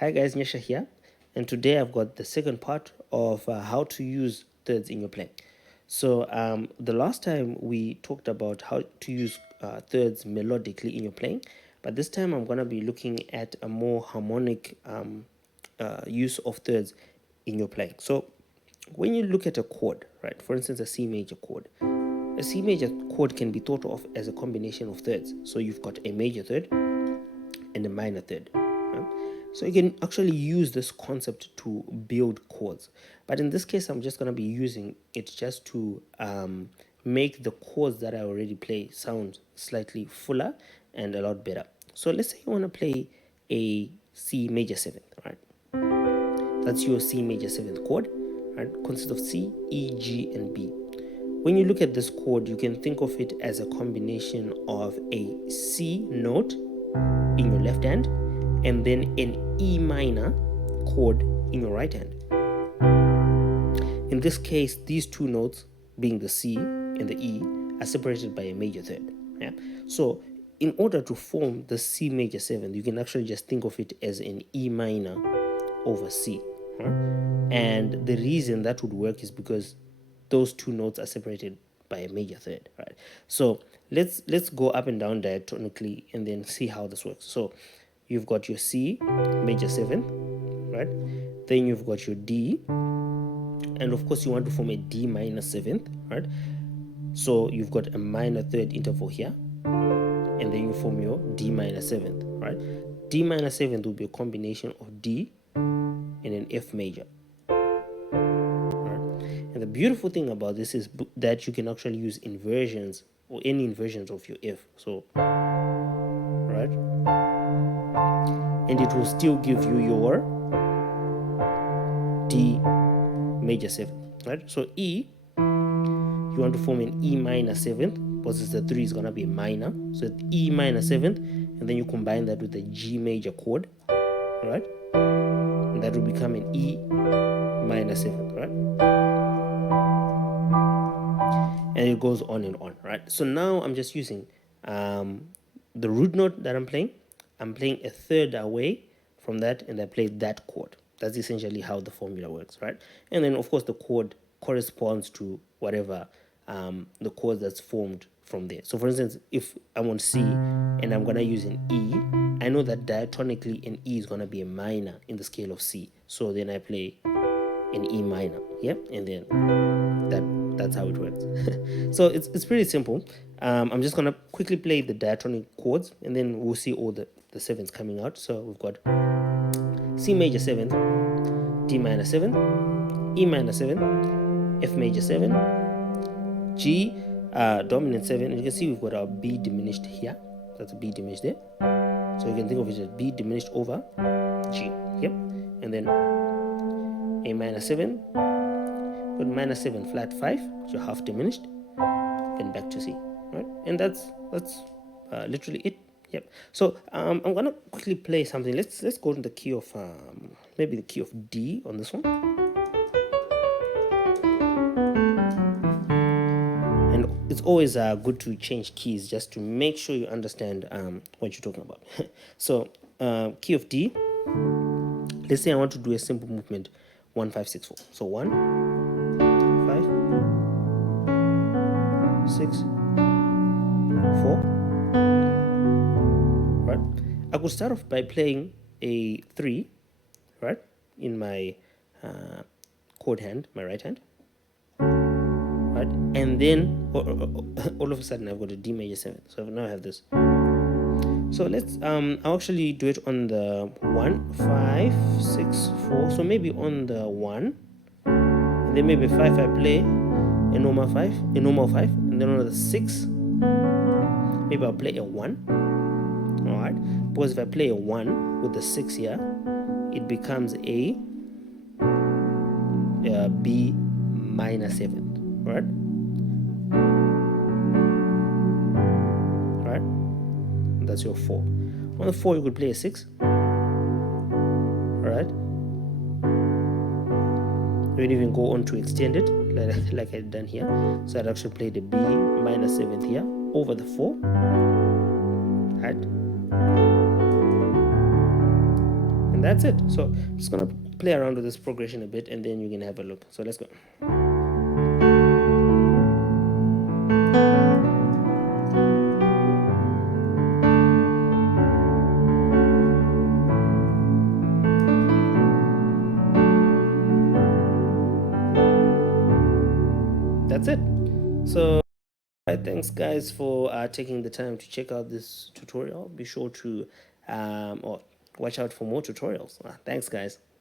Hi guys, Nyesha here, and today I've got the second part of how to use thirds in your playing. So the last time we talked about how to use thirds melodically in your playing, but this time I'm going to be looking at a more harmonic use of thirds in your playing. So when you look at a chord, right, for instance, a C major chord, a C major chord can be thought of as a combination of thirds. So you've got a major third and a minor third. Right? So you can actually use this concept to build chords. But in this case, I'm just going to be using it just to make the chords that I already play sound slightly fuller and a lot better. So let's say you want to play a C major 7th, right? That's your C major 7th chord, right? Consists of C, E, G, and B. When you look at this chord, you can think of it as a combination of a C note in your left hand and then an E minor chord in your right hand. In this case, these two notes, being the C and the E, are separated by a major third. Yeah? So in order to form the C major 7th, you can actually just think of it as an E minor over C. Right? And the reason that would work is because those two notes are separated by a major third, right? So let's go up and down diatonically and then see how this works. So you've got your C major 7th, right? Then you've got your D, and of course you want to form a D minor 7th, right? So you've got a minor third interval here, and then you form your D minor 7th, right? D minor 7th will be a combination of D and an F major. And the beautiful thing about this is that you can actually use inversions or any inversions of your F. So, right? And it will still give you your D major 7th, right? So E, you want to form an E minor 7th, because the 3 is going to be a minor. So E minor 7th, and then you combine that with the G major chord, right? And that will become an E minor 7th, right? And it goes on and on, right? So now I'm just using the root note that I'm playing a third away from that, and I play that chord. That's essentially how the formula works, right? And then of course the chord corresponds to whatever the chord that's formed from there. So for instance, if I'm on C and I'm gonna use an E, I know that diatonically an E is gonna be a minor in the scale of C. So then I play an E minor, yep, and then that's how it works. So it's pretty simple. I'm just gonna quickly play the diatonic chords, and then we'll see all the 7s coming out. So we've got C major 7th, D minor 7th, E minor 7th, F major 7, G dominant 7, and you can see we've got our B diminished here. That's a B diminished there. So you can think of it as B diminished over G. Yep, and then A minor 7, but minor 7 flat 5, which are half diminished, then back to C, right? And that's literally it. Yep. So I'm gonna quickly play something. Let's go to the key of maybe the key of D on this one. And it's always good to change keys just to make sure you understand what you're talking about. So key of D. Let's say I want to do a simple movement, 1 5 6 4. So 1 5 6 4. Right? I could start off by playing a 3, right, in my chord hand, my right hand, right, and then all of a sudden I've got a D major 7. So now I have this. So let's I'll actually do it on the 1 5 6 4. So maybe on the 1, and then maybe 5 I play a normal 5, and then on the 6 maybe I'll play a 1. All right, because if I play a 1 with the 6 here, it becomes a B minor 7th, right? Right? That's your 4. On the 4, you could play a 6. Right? You can even go on to extend it, like I've done here. So I'd actually play the B minor 7th here over the 4. Right? And that's it. So I'm just gonna play around with this progression a bit, and then you can have a look. So let's go. That's it. So thanks guys for taking the time to check out this tutorial. Be sure to or watch out for more tutorials. Thanks guys.